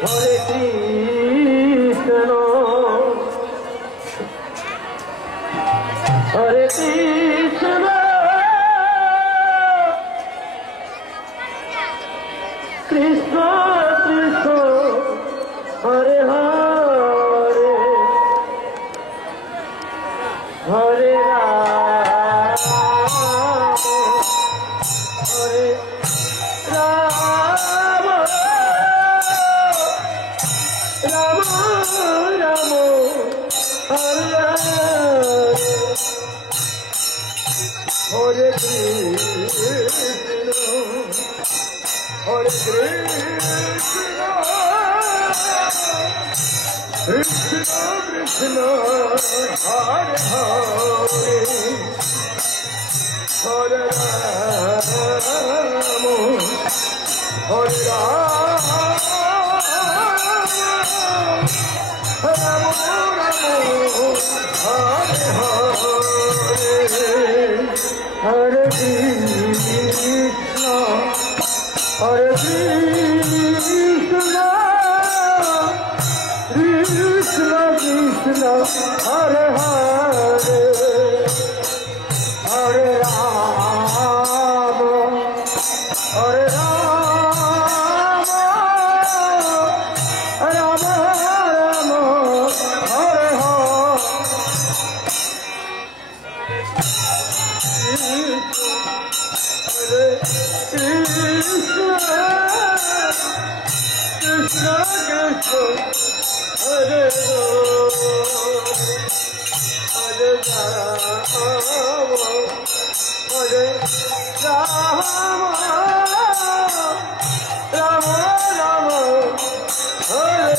Hare Krishna, Hare Krishna, Krishna Krishna, Hare Hare, Hare Krishna Krishna Hare Hare Hare Rama Hare Rama Rama Rama Hare Hare Hare Krishna Hare Krishna Krishna Krishna Hare Hare Hare Rama Hare Rama Rama Rama Hare Hare Krishna Krishna Krishna Hare Hare Rama Rama Rama Hare Hare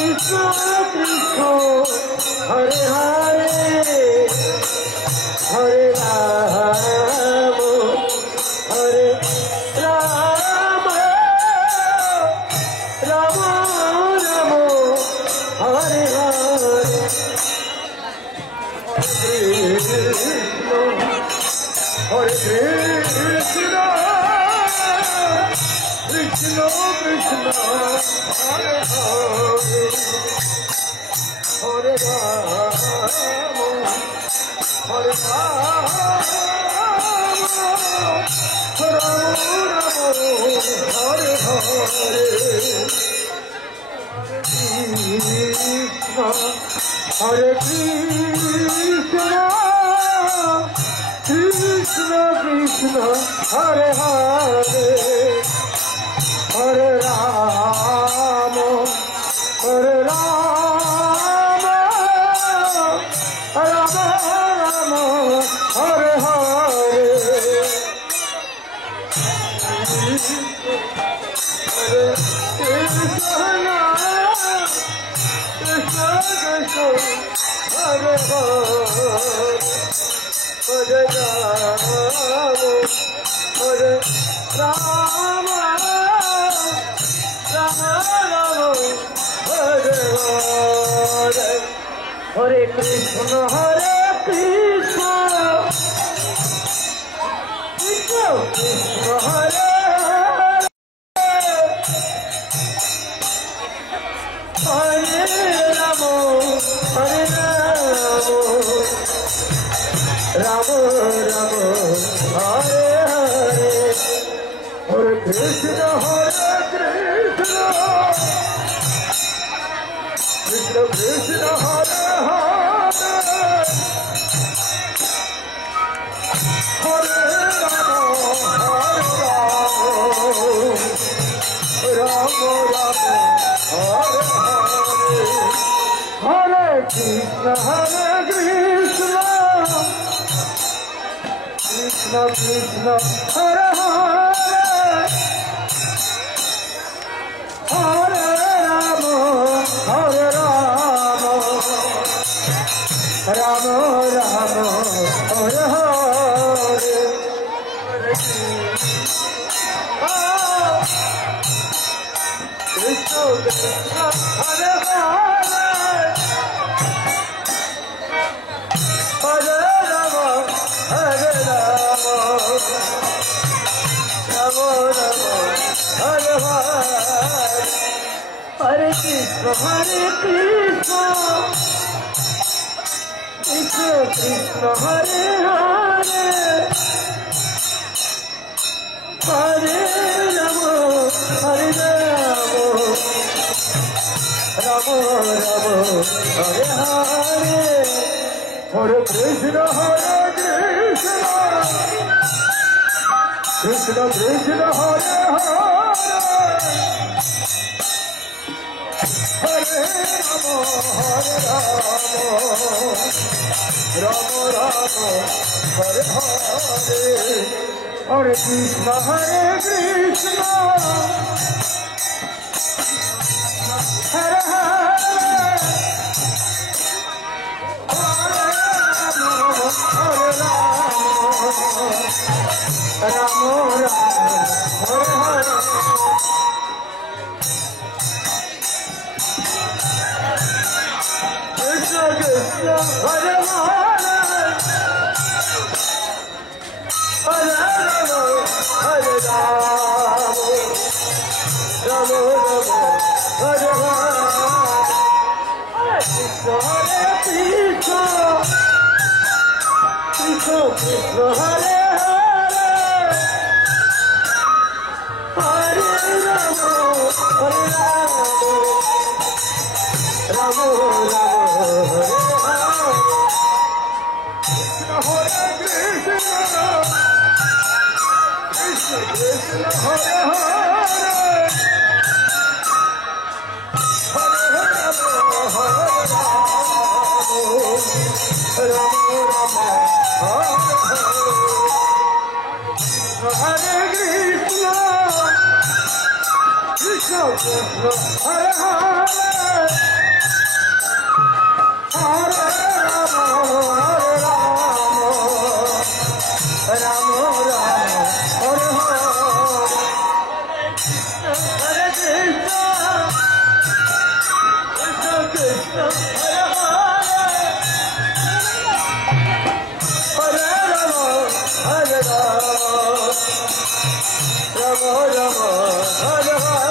Krishna Krishna Hare Hare Hare Rama Hare Rama Rama Rama Hare Hare Hare Krishna Krishna Krishna Hare Hare Hare Rama Hare Rama Rama Hare Hare Hare Krishna Krishna Krishna Hare Hare Hare Rama Hare Rama Rama Rama Hare Hare Hare Krishna Krishna Krishna Hare Hare Hare Rama Hare Rama Rama Rama Hare Hare Hare Krishna Krishna Krishna Hare Hare Rama Hare Rama Rama Hare Hare Hare Krishna Krishna Krishna Hare Hare Hare Rama Rama Rama Hare Hare Hare Krishna Krishna Krishna Krishna Hare Hare Hare Rama Hare Rama Rama Rama Hare Hare Krishna Krishna Hare Hare Hare Krishna, Krishna Krishna Hare Hare, Hare Rama, Hare Rama, Rama Rama, Hare Hare, Hare Krishna, Krishna Krishna Hare Hare, Hare Rama, Hare Rama, Rama Rama, Hare Hare, Hare Krishna, Hare Hare, Hare Rama, Hare Rama, Rama Rama, Hare Hare. Krishna Krishna Hare Hare, Hare Rama, Hare Rama, Rama Rama, Hare Hare, Hare Krishna, Krishna Krishna Hare Hare, Hare Rama, Hare Rama, Rama Rama, Hare Krishna, Krishna Krishna Hare Hare, Hare Rama, Hare Rama, Rama Rama, Hare Krishna, Krishna Krishna Hare Hare, Hare Rama, Hare Rama, Rama Rama, Hare Hare, Hare Krishna, Krishna Krishna Hare Hare, Hare Rama, Hare Rama, Rama Rama, Hare Hare.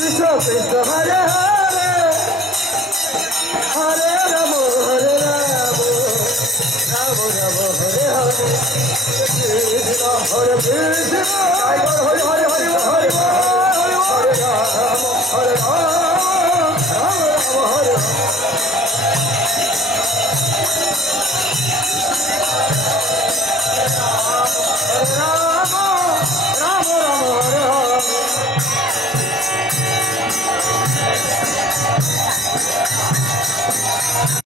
Krishna Krishna Hare Hare Hare Ram Ram Ram Hare Hare Krishna Hare Krishna Hare Hare Hare Hare Hare Ram